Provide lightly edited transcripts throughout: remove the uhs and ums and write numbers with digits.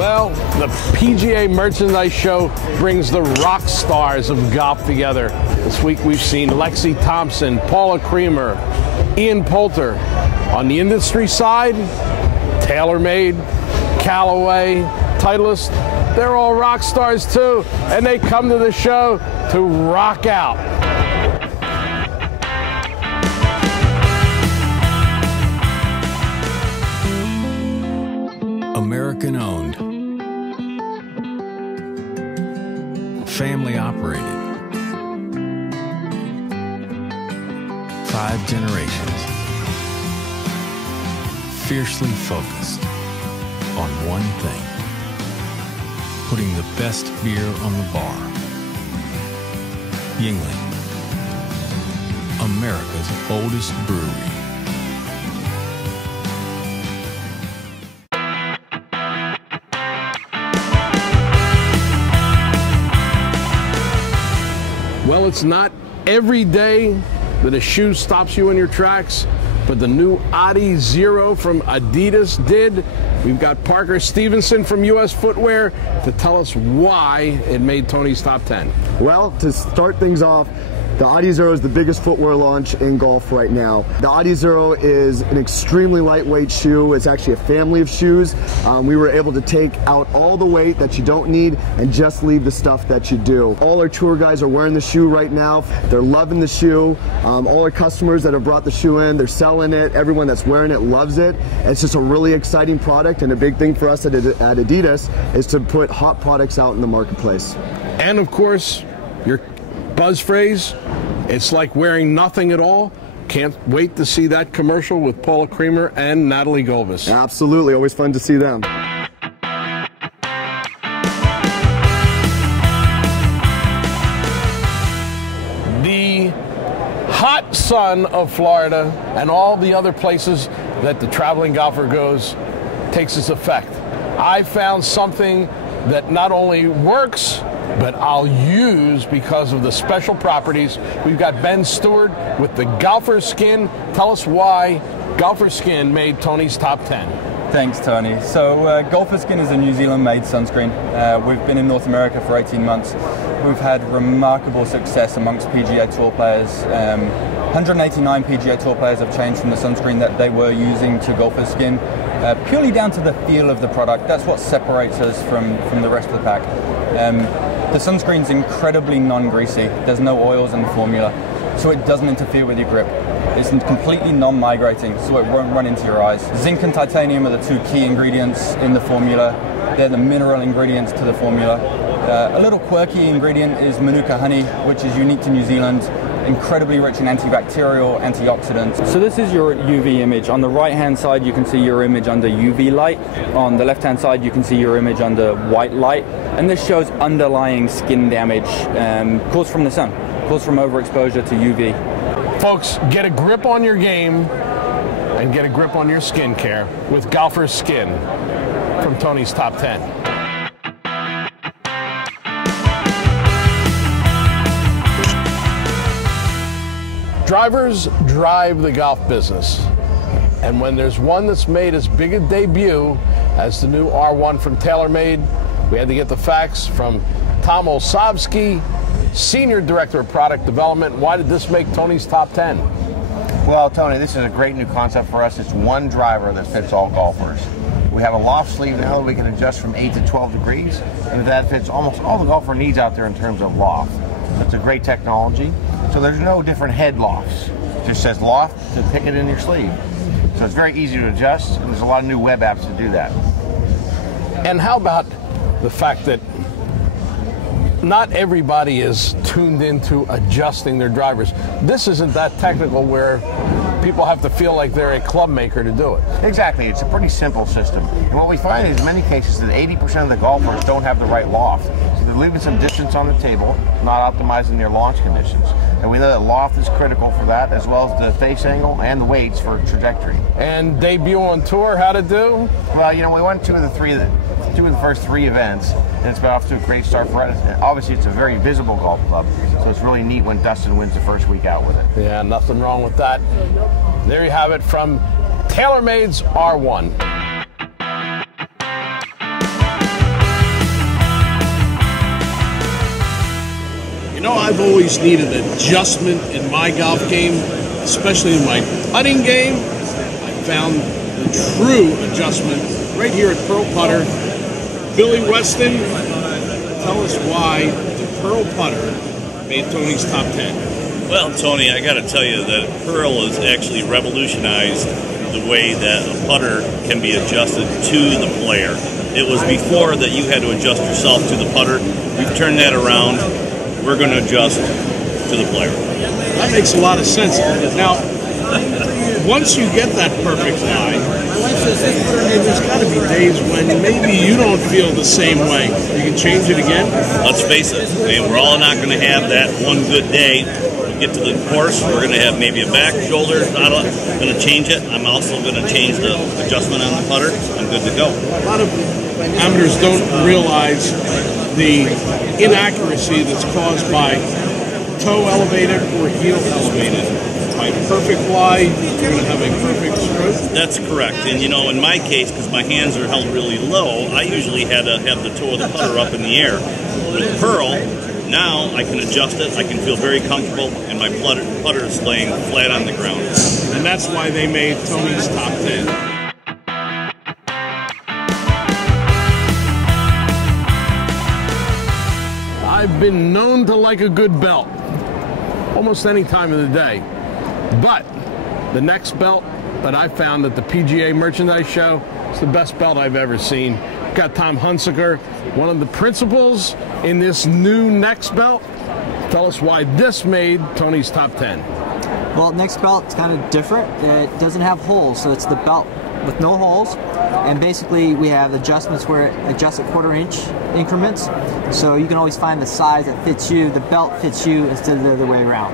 Well, the PGA Merchandise Show brings the rock stars of golf together. This week we've seen Lexi Thompson, Paula Creamer, Ian Poulter. On the industry side, TaylorMade, Callaway, Titleist, they're all rock stars too, and they come to the show to rock out. American owned, family operated, 5 generations, fiercely focused on one thing, putting the best beer on the bar. Yuengling, America's oldest brewery. Well, it's not every day that a shoe stops you in your tracks, but the new Adi Zero from Adidas did. We've got Parker Stevenson from US Footwear to tell us why it made Tony's top 10. Well, to start things off, the Adi Zero is the biggest footwear launch in golf right now. The Adi Zero is an extremely lightweight shoe. It's actually a family of shoes. We were able to take out all the weight that you don't need and just leave the stuff that you do. All our tour guys are wearing the shoe right now. They're loving the shoe. All our customers that have brought the shoe in, they're selling it. Everyone that's wearing it loves it. It's just a really exciting product, and a big thing for us at Adidas is to put hot products out in the marketplace. And of course, your buzz phrase, it's like wearing nothing at all. Can't wait to see that commercial with Paula Creamer and Natalie Golbis. Absolutely, always fun to see them. The hot sun of Florida and all the other places that the traveling golfer goes takes its effect. I found something that not only works, but I'll use because of the special properties. We've got Ben Stewart with the Golfer Skin. Tell us why Golfer Skin made Tony's top 10. Thanks, Tony. So Golfer Skin is a New Zealand-made sunscreen. We've been in North America for 18 months. We've had remarkable success amongst PGA Tour players. 189 PGA Tour players have changed from the sunscreen that they were using to Golfer Skin, purely down to the feel of the product. That's what separates us from the rest of the pack. The sunscreen's incredibly non-greasy. There's no oils in the formula, so it doesn't interfere with your grip. It's completely non-migrating, so it won't run into your eyes. Zinc and titanium are the 2 key ingredients in the formula. They're the mineral ingredients to the formula. A little quirky ingredient is Manuka honey, which is unique to New Zealand. Incredibly rich in antibacterial, antioxidants. So this is your UV image. On the right-hand side, you can see your image under UV light. On the left-hand side, you can see your image under white light. And this shows underlying skin damage caused from the sun, caused from overexposure to UV. Folks, get a grip on your game and get a grip on your skincare with Golfer Skin from Tony's Top 10. Drivers drive the golf business, and when there's one that's made as big a debut as the new R1 from TaylorMade, we had to get the facts from Tom OLSAVSKY, Senior Director of Product Development. Why did this make Tony's top 10? Well, Tony, this is a great new concept for us. It's one driver that fits all golfers. We have a loft sleeve now that we can adjust from 8 to 12 degrees, and that fits almost all the golfer needs out there in terms of loft. It's a great technology. So there's no different head lofts. It just says loft to pick it in your sleeve. So it's very easy to adjust, and there's a lot of new web apps to do that. And how about the fact that not everybody is tuned into adjusting their drivers? This isn't that technical where people have to feel like they're a club maker to do it. Exactly. It's a pretty simple system. And what we find is in many cases that 80% of the golfers don't have the right loft. So they're leaving some distance on the table, not optimizing their launch conditions. And we know that loft is critical for that, as well as the face angle and the weights for trajectory. And debut on tour, how to do? Well, you know, we went two of the first 3 events, and it's been off to a great start for us. And obviously, it's a very visible golf club, so it's really neat when Dustin wins the first week out with it. Yeah, nothing wrong with that. There you have it from TaylorMade's R1. You know, I've always needed adjustment in my golf game, especially in my putting game. I found the true adjustment right here at Pearl Putter. Billy Weston, tell us why the Pearl Putter made Tony's top 10. Well, Tony, I got to tell you that Pearl has actually revolutionized the way that a putter can be adjusted to the player. It was before that you had to adjust yourself to the putter. We've turned that around. We're going to adjust to the player. That makes a lot of sense. Now, once you get that perfect lie, there's got to be days when maybe you don't feel the same way. You can change it again? Let's face it, I mean, we're all not going to have that one good day. Get to the course, we're going to have maybe a back, shoulder, not going to change it. I'm also going to change the adjustment on the putter. I'm good to go. A lot of amateurs don't realize the inaccuracy that's caused by toe elevated or heel elevated. By perfect lie, you're going to have a perfect stroke. That's correct. And you know, in my case, because my hands are held really low, I usually had to have the toe of the putter up in the air. With Pearl, now I can adjust it, I can feel very comfortable, and my putter is laying flat on the ground. And that's why they made Tony's top 10. I've been known to like a good belt almost any time of the day. But the next belt that I found at the PGA Merchandise Show is the best belt I've ever seen. Got Tom Hunsaker, one of the principals in this new next belt. Tell us why this made Tony's top 10. Well, next belt is kind of different. It doesn't have holes, so it's the belt with no holes. And basically, we have adjustments where it adjusts at quarter-inch increments. So you can always find the size that fits you. The belt fits you instead of the other way around.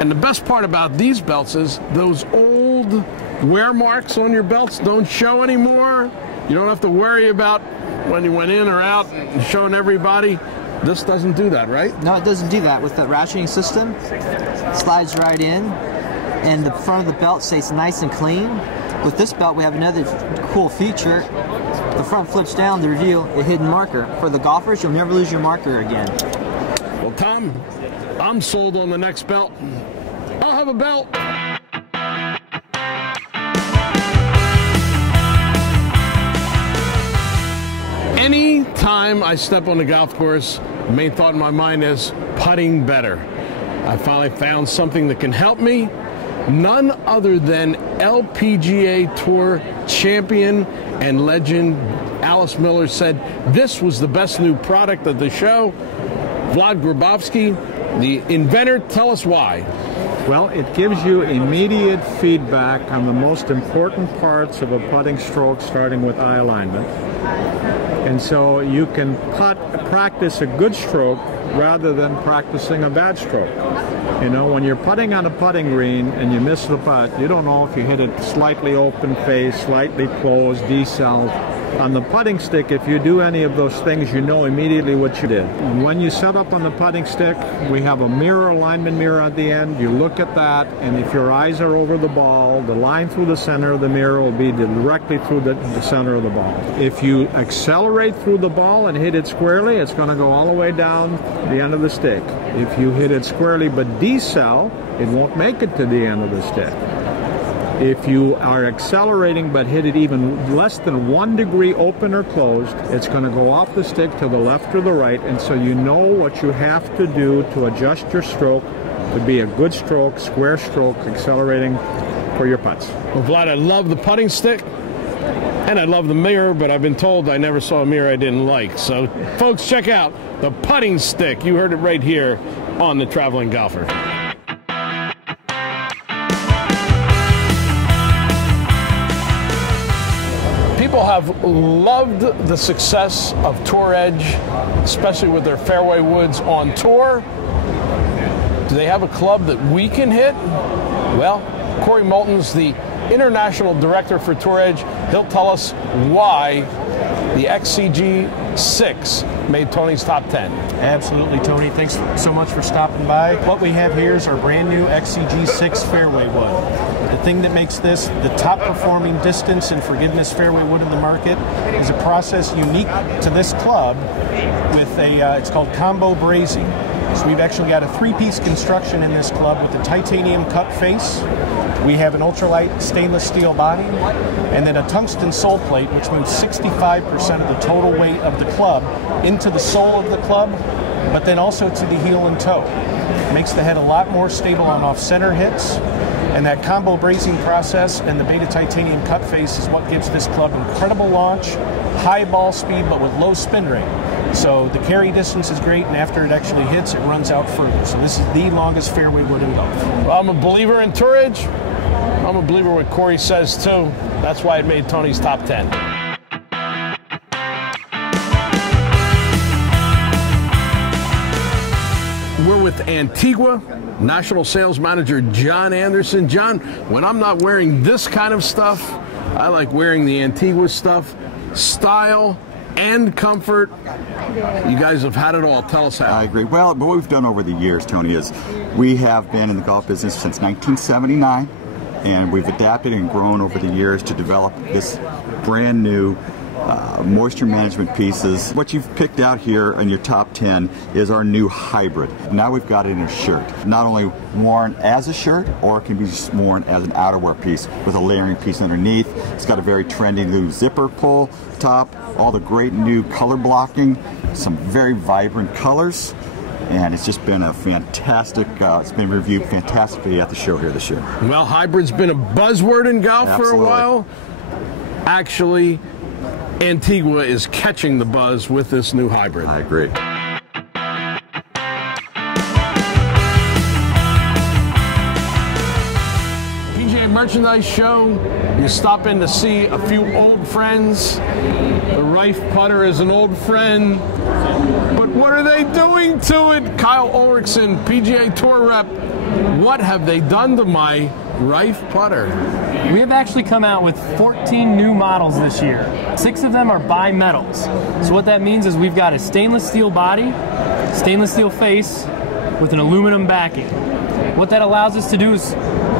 And the best part about these belts is those old wear marks on your belts don't show anymore. You don't have to worry about when you went in or out and showing everybody. This doesn't do that, right? No, it doesn't do that. With the ratcheting system, it slides right in, and the front of the belt stays nice and clean. With this belt, we have another cool feature. The front flips down to reveal a hidden marker. For the golfers, you'll never lose your marker again. Well, Tom, I'm sold on the next belt. I'll have a belt. Any time I step on the golf course, the main thought in my mind is putting better. I finally found something that can help me. None other than LPGA Tour champion and legend Alice Miller said this was the best new product at the show. VLAD GRIBOVSKY, the inventor, tell us why. Well, it gives you immediate feedback on the most important parts of a putting stroke, starting with eye alignment. And so you can practice a good stroke rather than practicing a bad stroke. You know, when you're putting on a putting green and you miss the putt, you don't know if you hit it slightly open face, slightly closed, decel. On the putting stick, if you do any of those things, you know immediately what you did. And when you set up on the putting stick, we have a mirror, alignment mirror at the end. You look at that, and if your eyes are over the ball, the line through the center of the mirror will be directly through the center of the ball. If you accelerate through the ball and hit it squarely, it's going to go all the way down the end of the stick. If you hit it squarely but decel, it won't make it to the end of the stick. If you are accelerating but hit it even less than 1 degree open or closed, it's going to go off the stick to the left or the right, and so you know what you have to do to adjust your stroke to be a good stroke, square stroke, accelerating for your putts. Well, Vlad, I love the putting stick, and I love the mirror, but I've been told I never saw a mirror I didn't like. So, folks, check out the putting stick. You heard it right here on The Traveling Golfer. People have loved the success of Tour Edge, especially with their fairway woods on tour. Do they have a club that we can hit? Well, Corey Moulton's the International Director for Tour Edge. He'll tell us why the XCG6 made Tony's top 10. Absolutely, Tony. Thanks so much for stopping by. What we have here is our brand new XCG6 fairway wood. The thing that makes this the top performing distance and forgiveness fairway wood in the market is a process unique to this club with a, it's called combo brazing. So we've actually got a three-piece construction in this club with a titanium cut face. We have an ultralight stainless steel body, and then a tungsten sole plate, which moves 65% of the total weight of the club into the sole of the club, but then also to the heel and toe. Makes the head a lot more stable on off-center hits, and that combo bracing process and the Beta titanium cut face is what gives this club incredible launch, high ball speed, but with low spin rate. So the carry distance is great, and after it actually hits, it runs out further. So this is the longest fairway wood in golf. Well, I'm a believer in tourage. I'm a believer what Corey says too. That's why it made Tony's top 10. We're with Antigua, National Sales Manager John Anderson. John, when I'm not wearing this kind of stuff, I like wearing the Antigua stuff. Style and comfort. You guys have had it all. Tell us how. I agree. Well, what we've done over the years, Tony, is we have been in the golf business since 1979, and we've adapted and grown over the years to develop this brand new moisture management pieces. What you've picked out here in your top 10 is our new hybrid. Now we've got it in a shirt. Not only worn as a shirt, or it can be worn as an outerwear piece with a layering piece underneath. It's got a very trendy new zipper pull top, all the great new color blocking, some very vibrant colors, and it's just been a fantastic, it's been reviewed fantastically at the show here this year. Well, hybrid's been a buzzword in golf Absolutely. For a while. Actually, Antigua is catching the buzz with this new hybrid. I agree. PGA Merchandise Show, you stop in to see a few old friends. The RIFE putter is an old friend, but what are they doing to it? Kyle Ulrichson, PGA Tour rep, what have they done to my RIFE putter? We have actually come out with 14 new models this year. 6 of them are bimetals. So what that means is we've got a stainless steel body, stainless steel face with an aluminum backing. What that allows us to do is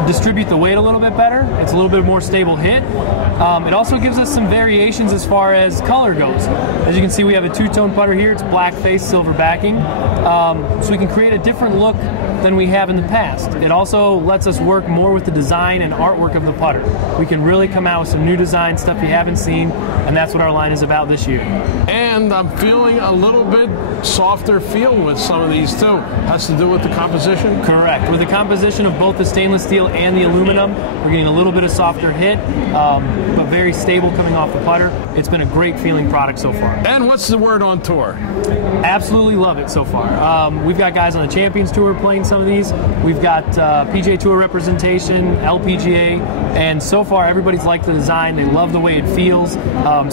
distribute the weight a little bit better. It's a little bit more stable hit. It also gives us some variations as far as color goes. As you can see, we have a two-tone putter here. It's black face, silver backing. So we can create a different look than we have in the past. It also lets us work more with the design and artwork of the putter. We can really come out with some new design, stuff you haven't seen, and that's what our line is about this year. And I'm feeling a little bit softer feel with some of these too. Has to do with the composition? Correct. With the composition of both the stainless steel and the aluminum, we're getting a little bit of softer hit, but very stable coming off the putter. It's been a great feeling product so far. And what's the word on tour? Absolutely love it so far. We've got guys on the Champions Tour playing some of these. We've got PGA Tour representation, LPGA, and so far everybody's liked the design. They love the way it feels.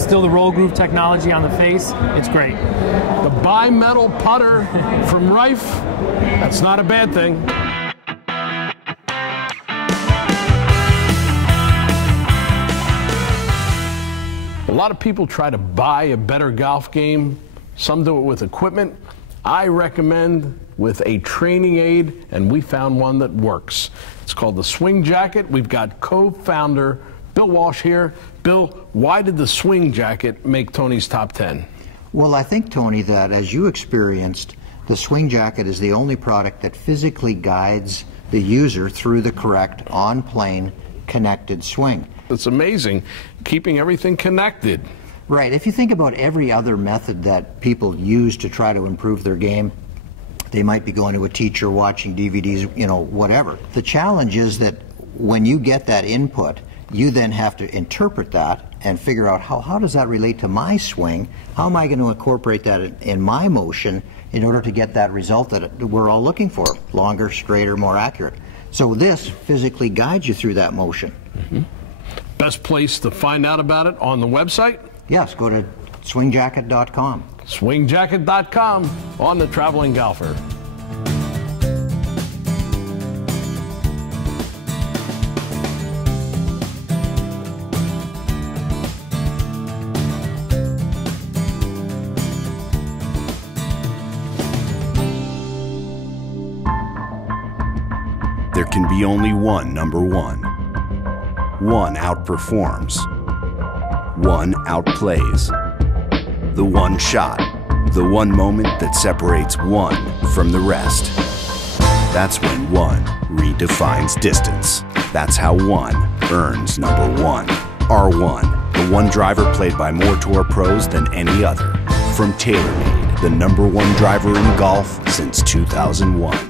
Still the roll groove technology on the face. It's great. The bimetal putter from RIFE, that's not a bad thing. A lot of people try to buy a better golf game. Some do it with equipment. I recommend with a training aid, and we found one that works. It's called the Swing Jacket. We've got co-founder Bill Walsh here. Bill, why did the Swing Jacket make Tony's top 10? Well, I think, Tony, that as you experienced, the Swing Jacket is the only product that physically guides the user through the correct on-plane connected swing. It's amazing, keeping everything connected. Right. If you think about every other method that people use to try to improve their game, they might be going to a teacher, watching DVDs, you know, whatever. The challenge is that when you get that input, you then have to interpret that and figure out how does that relate to my swing? How am I going to incorporate that in my motion in order to get that result that we're all looking for? Longer, straighter, more accurate. So this physically guides you through that motion. Mm-hmm. Best place to find out about it on the website? Yes, go to swingjacket.com. Swingjacket.com on the Traveling Golfer. There can be only one number one. One outperforms. One outplays. The one shot. The one moment that separates one from the rest. That's when one redefines distance. That's how one earns number one. R1, the one driver played by more tour pros than any other. From TaylorMade, the #1 driver in golf since 2001.